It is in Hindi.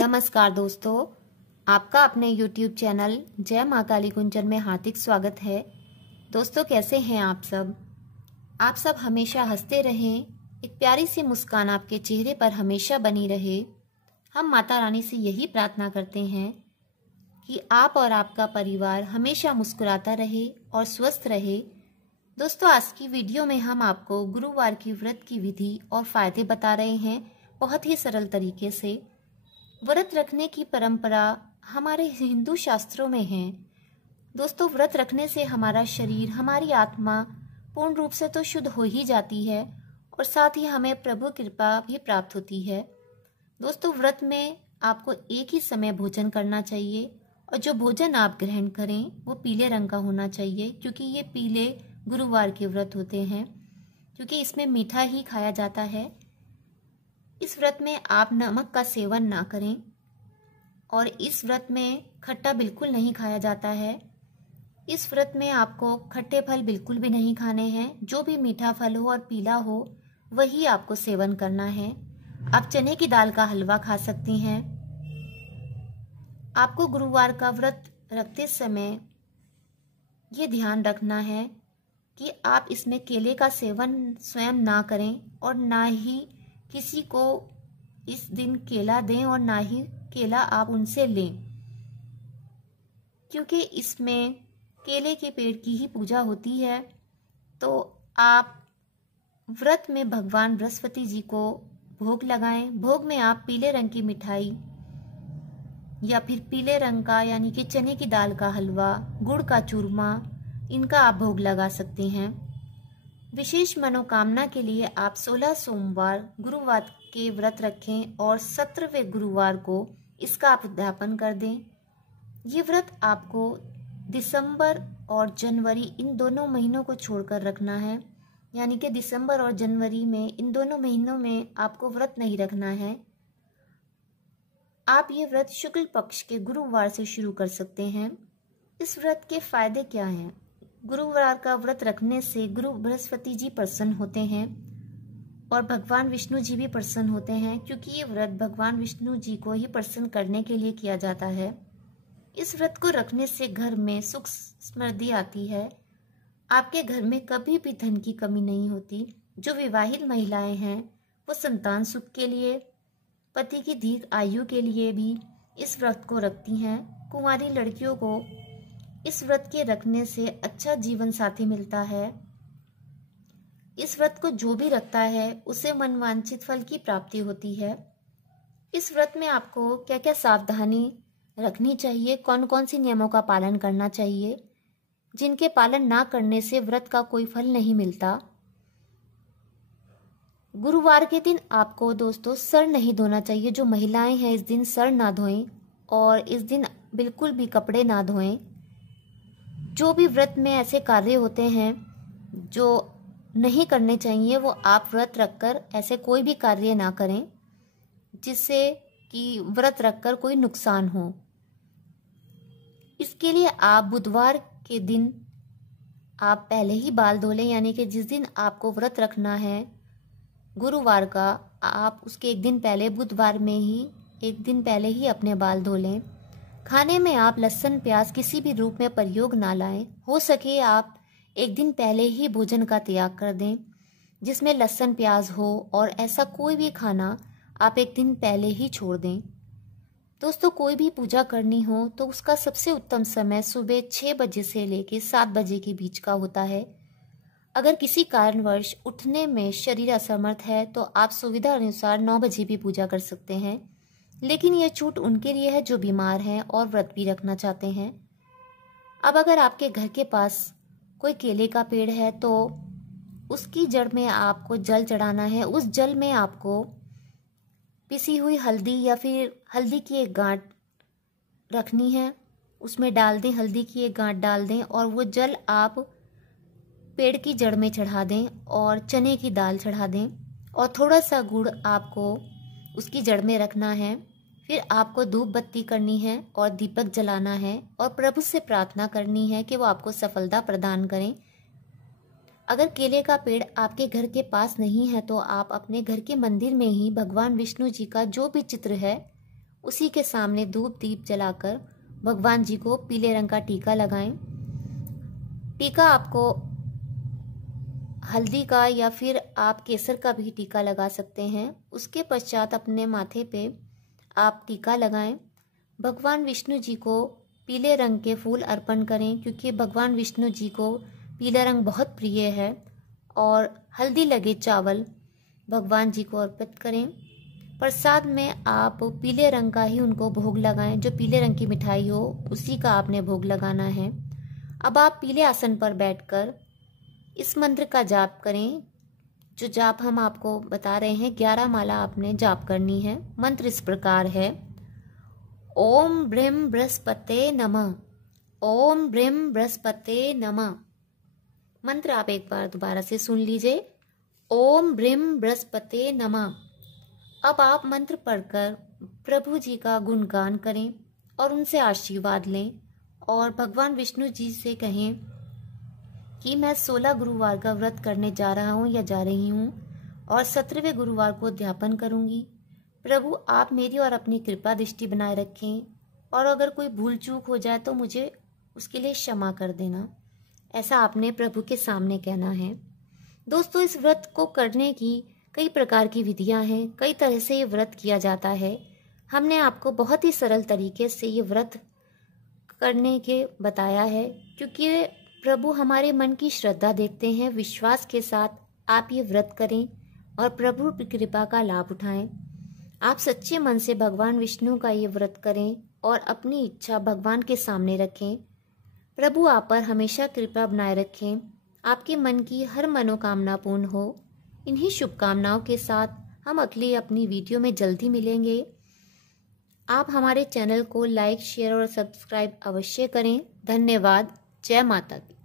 नमस्कार दोस्तों, आपका अपने YouTube चैनल जय माँ काली कुंचन में हार्दिक स्वागत है। दोस्तों, कैसे हैं आप सब? आप सब हमेशा हंसते रहें, एक प्यारी सी मुस्कान आपके चेहरे पर हमेशा बनी रहे। हम माता रानी से यही प्रार्थना करते हैं कि आप और आपका परिवार हमेशा मुस्कुराता रहे और स्वस्थ रहे। दोस्तों, आज की वीडियो में हम आपको गुरुवार की व्रत की विधि और फायदे बता रहे हैं, बहुत ही सरल तरीके से। व्रत रखने की परंपरा हमारे हिंदू शास्त्रों में है। दोस्तों, व्रत रखने से हमारा शरीर, हमारी आत्मा पूर्ण रूप से तो शुद्ध हो ही जाती है और साथ ही हमें प्रभु कृपा भी प्राप्त होती है। दोस्तों, व्रत में आपको एक ही समय भोजन करना चाहिए और जो भोजन आप ग्रहण करें वो पीले रंग का होना चाहिए, क्योंकि ये पीले गुरुवार के व्रत होते हैं, क्योंकि इसमें मीठा ही खाया जाता है। इस व्रत में आप नमक का सेवन ना करें और इस व्रत में खट्टा बिल्कुल नहीं खाया जाता है। इस व्रत में आपको खट्टे फल बिल्कुल भी नहीं खाने हैं। जो भी मीठा फल हो और पीला हो वही आपको सेवन करना है। आप चने की दाल का हलवा खा सकती हैं। आपको गुरुवार का व्रत रखते समय ये ध्यान रखना है कि आप इसमें केले का सेवन स्वयं ना करें और ना ही किसी को इस दिन केला दें और ना ही केला आप उनसे लें, क्योंकि इसमें केले के पेड़ की ही पूजा होती है। तो आप व्रत में भगवान बृहस्पति जी को भोग लगाएं। भोग में आप पीले रंग की मिठाई या फिर पीले रंग का यानी कि चने की दाल का हलवा, गुड़ का चूरमा, इनका आप भोग लगा सकते हैं। विशेष मनोकामना के लिए आप 16 सोमवार गुरुवार के व्रत रखें और 17वें गुरुवार को इसका आप उद्यापन कर दें। ये व्रत आपको दिसंबर और जनवरी इन दोनों महीनों को छोड़कर रखना है, यानी कि दिसंबर और जनवरी में इन दोनों महीनों में आपको व्रत नहीं रखना है। आप ये व्रत शुक्ल पक्ष के गुरुवार से शुरू कर सकते हैं। इस व्रत के फायदे क्या हैं? गुरुवार का व्रत रखने से गुरु बृहस्पति जी प्रसन्न होते हैं और भगवान विष्णु जी भी प्रसन्न होते हैं, क्योंकि ये व्रत भगवान विष्णु जी को ही प्रसन्न करने के लिए किया जाता है। इस व्रत को रखने से घर में सुख समृद्धि आती है। आपके घर में कभी भी धन की कमी नहीं होती। जो विवाहित महिलाएं हैं वो संतान सुख के लिए, पति की दीर्घ आयु के लिए भी इस व्रत को रखती हैं। कुंवारी लड़कियों को इस व्रत के रखने से अच्छा जीवन साथी मिलता है। इस व्रत को जो भी रखता है उसे मनवांछित फल की प्राप्ति होती है। इस व्रत में आपको क्या क्या सावधानी रखनी चाहिए, कौन कौन सी नियमों का पालन करना चाहिए, जिनके पालन ना करने से व्रत का कोई फल नहीं मिलता। गुरुवार के दिन आपको दोस्तों सर नहीं धोना चाहिए। जो महिलाएं हैं इस दिन सर ना धोएं और इस दिन बिल्कुल भी कपड़े ना धोएं। जो भी व्रत में ऐसे कार्य होते हैं जो नहीं करने चाहिए वो आप व्रत रखकर ऐसे कोई भी कार्य ना करें जिससे कि व्रत रखकर कोई नुकसान हो। इसके लिए आप बुधवार के दिन आप पहले ही बाल धो लें, यानी कि जिस दिन आपको व्रत रखना है गुरुवार का, आप उसके एक दिन पहले, बुधवार में ही एक दिन पहले ही अपने बाल धो लें। खाने में आप लहसुन प्याज किसी भी रूप में प्रयोग ना लाएं। हो सके आप एक दिन पहले ही भोजन का त्याग कर दें जिसमें लहसुन प्याज हो, और ऐसा कोई भी खाना आप एक दिन पहले ही छोड़ दें। दोस्तों, कोई भी पूजा करनी हो तो उसका सबसे उत्तम समय सुबह 6 बजे से लेकर 7 बजे के बीच का होता है। अगर किसी कारणवश उठने में शरीर असमर्थ है तो आप सुविधा अनुसार 9 बजे भी पूजा कर सकते हैं, लेकिन यह छूट उनके लिए है जो बीमार हैं और व्रत भी रखना चाहते हैं। अब अगर आपके घर के पास कोई केले का पेड़ है तो उसकी जड़ में आपको जल चढ़ाना है। उस जल में आपको पिसी हुई हल्दी या फिर हल्दी की एक गांठ रखनी है, उसमें डाल दें, हल्दी की एक गांठ डाल दें और वो जल आप पेड़ की जड़ में चढ़ा दें और चने की दाल चढ़ा दें और थोड़ा सा गुड़ आपको उसकी जड़ में रखना है। फिर आपको धूप बत्ती करनी है और दीपक जलाना है और प्रभु से प्रार्थना करनी है कि वो आपको सफलता प्रदान करें। अगर केले का पेड़ आपके घर के पास नहीं है तो आप अपने घर के मंदिर में ही भगवान विष्णु जी का जो भी चित्र है उसी के सामने धूप दीप जलाकर भगवान जी को पीले रंग का टीका लगाएं। टीका आपको हल्दी का या फिर आप केसर का भी टीका लगा सकते हैं। उसके पश्चात अपने माथे पे आप टीका लगाएं। भगवान विष्णु जी को पीले रंग के फूल अर्पण करें, क्योंकि भगवान विष्णु जी को पीला रंग बहुत प्रिय है। और हल्दी लगे चावल भगवान जी को अर्पित करें। प्रसाद में आप पीले रंग का ही उनको भोग लगाएं। जो पीले रंग की मिठाई हो उसी का आपने भोग लगाना है। अब आप पीले आसन पर बैठकर इस मंत्र का जाप करें। जो जाप हम आपको बता रहे हैं, 11 माला आपने जाप करनी है। मंत्र इस प्रकार है, ओम ब्रीम बृहस्पते नमः, ओम ब्रीम बृहस्पते नमः। मंत्र आप एक बार दोबारा से सुन लीजिए, ओम ब्रीम बृहस्पते नमः। अब आप मंत्र पढ़कर प्रभु जी का गुणगान करें और उनसे आशीर्वाद लें और भगवान विष्णु जी से कहें कि मैं 16 गुरुवार का व्रत करने जा रहा हूँ या जा रही हूँ और 17वें गुरुवार को उद्यापन करूँगी। प्रभु आप मेरी और अपनी कृपा दृष्टि बनाए रखें और अगर कोई भूल चूक हो जाए तो मुझे उसके लिए क्षमा कर देना। ऐसा आपने प्रभु के सामने कहना है। दोस्तों, इस व्रत को करने की कई प्रकार की विधियां हैं, कई तरह से ये व्रत किया जाता है। हमने आपको बहुत ही सरल तरीके से ये व्रत करने के बताया है, क्योंकि प्रभु हमारे मन की श्रद्धा देखते हैं। विश्वास के साथ आप ये व्रत करें और प्रभु की कृपा का लाभ उठाएं। आप सच्चे मन से भगवान विष्णु का ये व्रत करें और अपनी इच्छा भगवान के सामने रखें। प्रभु आप पर हमेशा कृपा बनाए रखें, आपके मन की हर मनोकामना पूर्ण हो। इन्हीं शुभकामनाओं के साथ हम अगली अपनी वीडियो में जल्दी मिलेंगे। आप हमारे चैनल को लाइक, शेयर और सब्सक्राइब अवश्य करें। धन्यवाद। जय माता दी।